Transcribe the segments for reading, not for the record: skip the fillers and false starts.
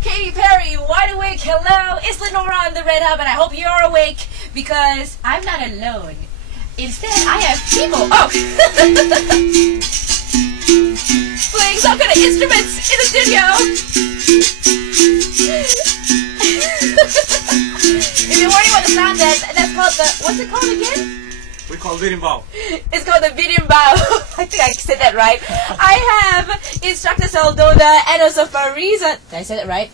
Katy Perry, wide awake, hello. It's Lenora on the Red Hub, and I hope you're awake because I'm not alone. Instead, I have people. Oh! Playing some kind of instruments in the studio. If you're wondering what the sound is, that's called the, what's it called again? We call berimbau. It's called the berimbau. I think I said that right. I have Instructor Soldado and also Farisa. Did I say that right?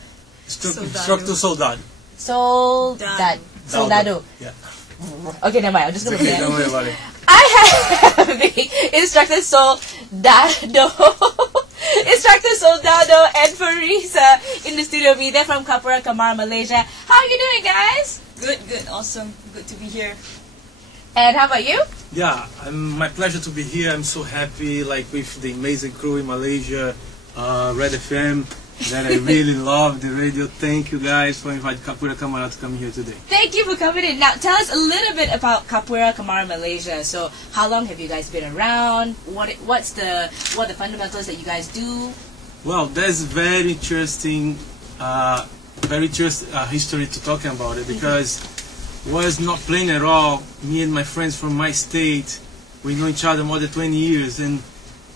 Instructor Soldado. Soldado. Yeah. Okay, never mind. I'm just going to Okay, don't worry about it. I have the Instructor Soldado. Instructor Soldado and Farisa in the studio with me. They're from Capoeira Camara, Malaysia. How are you doing, guys? Good, awesome. Good to be here. And how about you? Yeah, my pleasure to be here. I'm so happy, like with the amazing crew in Malaysia, Red FM, that I really love the radio. Thank you guys for inviting Capoeira Camara to come here today. Thank you for coming in. Now, tell us a little bit about Capoeira Camara Malaysia. So, how long have you guys been around? What are the fundamentals that you guys do? Well, there's very interesting history to talking about it because was not playing at all. Me and my friends from my state, we know each other more than 20 years, and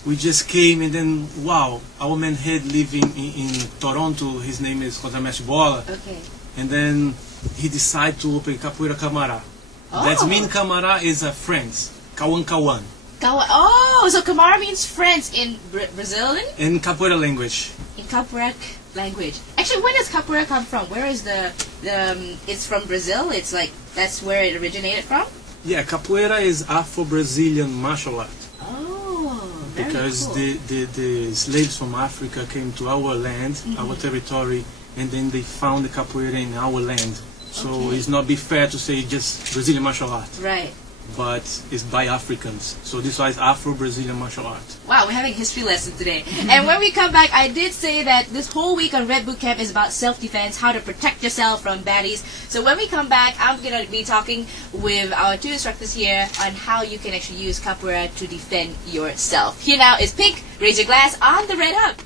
we just came, and then wow, our man head living in Toronto, his name is Contramestre Bola. Okay. And then he decided to open Capoeira Camara. Oh. That means Camara is a friends, Kawan Kawan. Oh, so Camara means friends in Brazilian? In Capoeira language. In Capoeira language. Actually, where does Capoeira come from? Where is it's from Brazil? It's like, that's where it originated from? Yeah, Capoeira is Afro-Brazilian martial art. Oh, very Because cool. the slaves from Africa came to our land, our territory, and then they found the Capoeira in our land. So Okay. it's not be fair to say just Brazilian martial art, Right. but it's by Africans. So this is Afro-Brazilian martial art. Wow, we're having a history lesson today. And when we come back, I did say that this whole week on Red Boot Camp is about self-defense, how to protect yourself from baddies. So when we come back, I'm going to be talking with our two instructors here on how you can actually use Capoeira to defend yourself. Here now is Pink, Raise Your Glass on the Red Hub.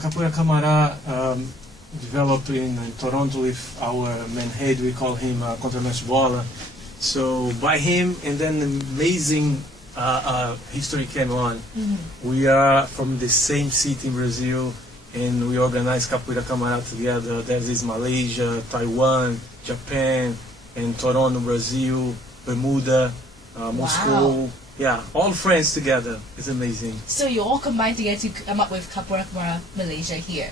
Capoeira Camara developed in Toronto with our main head, we call him Contramestre Bola. So by him, and then amazing history came on. We are from the same city in Brazil, and we organize Capoeira Camara together. There's this Malaysia, Taiwan, Japan, and Toronto, Brazil, Bermuda, Moscow. Yeah, all friends together. It's amazing. So you all combined together to come up with Capoeira Camara Malaysia here.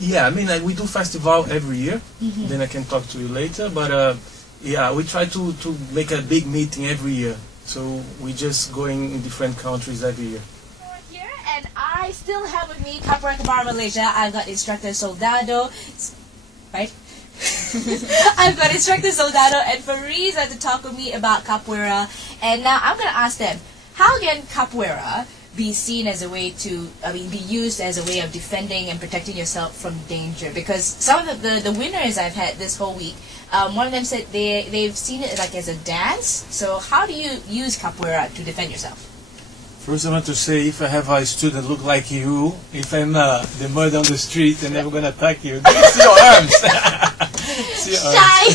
Yeah, I mean, like, we do festival every year. Then I can talk to you later. But yeah, we try to make a big meeting every year. So we just going in different countries every year. Here, and I still have with me Capoeira Camara Malaysia. I've got Instructor Soldado, right? I've got Instructor Soldado and Farisa to talk with me about Capoeira. And now I'm going to ask them, how can Capoeira be seen as a way to, be used as a way of defending and protecting yourself from danger? Because some of the winners I've had this whole week, one of them said they've seen it like as a dance. So how do you use Capoeira to defend yourself? First, I want to say, if I have a student look like you, if I'm the murder on the street and never going to attack you, see your arms. See your arms. Shy!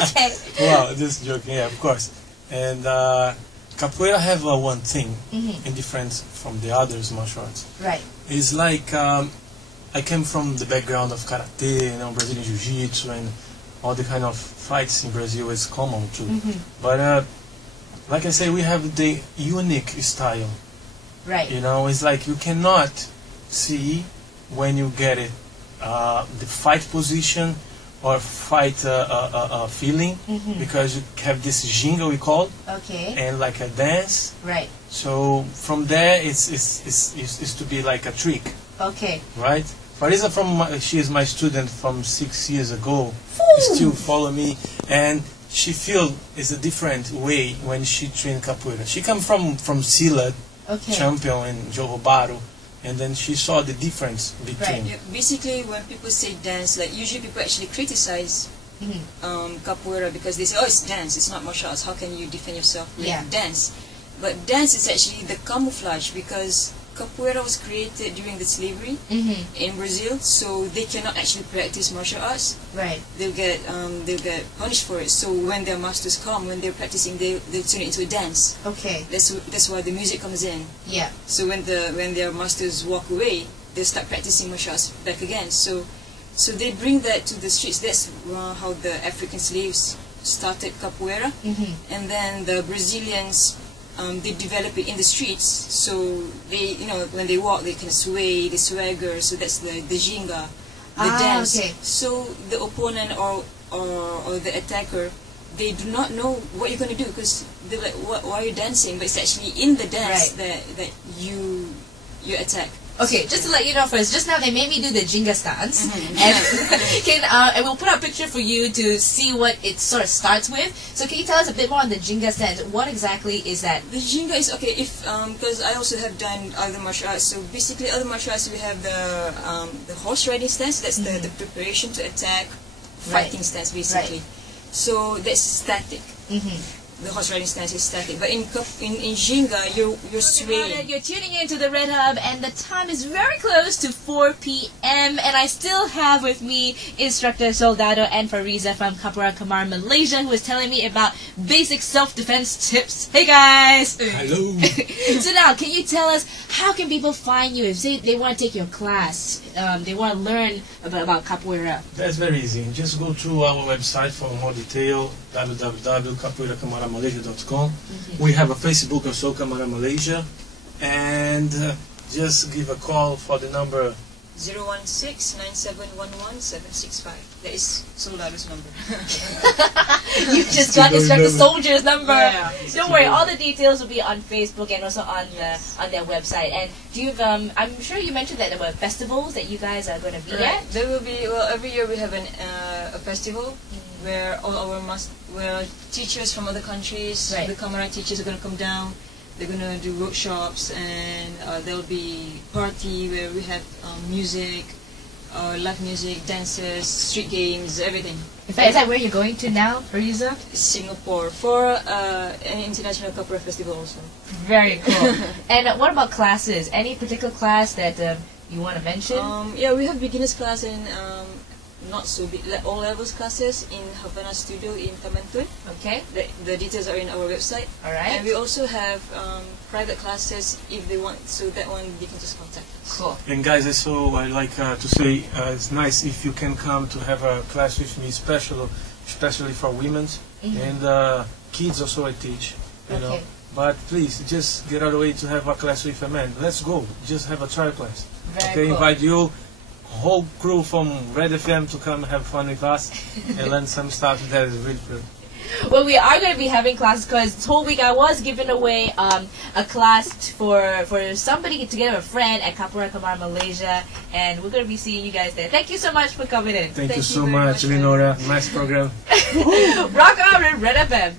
Okay. Well, just joking, yeah, of course. And Capoeira have one thing in difference from the others martial arts. Right. It's like I came from the background of karate, Brazilian jiu-jitsu, and all the kind of fights in Brazil is common too. But like I say, we have the unique style. Right. It's like you cannot see when you get it the fight position or fight feeling because you have this jingle we call Okay. and like a dance. Right. So from there, it's to be like a trick, Okay. right? Farisa she is my student from 6 years ago. Ooh. Still follow me, and she feel it's a different way when she train capoeira. She come from Sila, Okay. champion in Johor Bahru, and then she saw the difference between. Yeah, basically, when people say dance, like usually people actually criticize capoeira because they say, oh, it's dance, it's not martial arts. How can you defend yourself with Yeah. dance? But dance is actually the camouflage because capoeira was created during the slavery in Brazil, so they cannot actually practice martial arts. Right. They'll get punished for it. So when their masters come, when they're practicing, they'll turn it into a dance. Okay. That's why the music comes in. Yeah. So when their masters walk away, they start practicing martial arts back again. So they bring that to the streets. That's how the African slaves started capoeira, and then the Brazilians they develop it in the streets. So they, when they walk, they can sway, they swagger. So that's the ginga, the dance. Okay. So the opponent or the attacker, they do not know what you're going to do, because they're like, why are you dancing? But it's actually in the dance that you attack. Okay, just to let you know first, just now they made me do the Jenga stance, and we'll put up a picture for you to see what it sort of starts with. So can you tell us a bit more on the Jenga stance? What exactly is that? The Jenga is, okay, because I also have done other martial arts. So basically, other martial arts, we have the horse riding stance. That's the preparation to attack, fighting stance, basically. So that's static. The horse riding stance is static, but in Jenga, you're swaying. You're tuning into the Red Hub, and the time is very close to 4 p.m. And I still have with me instructor Soldado and Fariza from Capoeira Kamara Malaysia, who is telling me about basic self-defense tips. Hey guys! Hello! So now, can you tell us, how can people find you if they want to take your class? They want to learn about capoeira. That's very easy. Just go to our website for more detail, www.capoeiracamaramalaysia.com. We have a Facebook also, Kamara Malaysia, and just give a call for the number 016-9711-765. That is Soldado's number. You just got Instructor Soldier's number. Yeah. Don't worry, all the details will be on Facebook and also on their website. And do you I'm sure you mentioned that there were festivals that you guys are going to be at. There will be, every year we have a festival where all our teachers from other countries, the Kamara teachers are going to come down. They're going to do workshops, and there'll be party where we have music, live music, dances, street games, everything. In fact, is that where you're going to now, Fariza? Singapore for an international capoeira festival also. Very cool. And what about classes? Any particular class that you want to mention? Yeah, we have beginners class and not so big, all levels classes in Havana Studio in Taman Tun. Okay. The details are in our website. All right. And we also have private classes if they want, so that one they can just contact us. Cool. And guys, also I like to say it's nice if you can come to have a class with me, especially for women and kids. Also I teach, you know. But please, just get out of the way to have a class with a man. Let's go. Just have a trial class. Very cool. Invite you, whole crew from Red FM to come have fun with us and learn some stuff that is really good. Well, we are going to be having classes because this whole week I was giving away a class for somebody to get a friend at Capoeira Kamara Malaysia, and we're going to be seeing you guys there. Thank you so much for coming in. Thank you so much, Lenora. Nice program. Rock on with Red FM.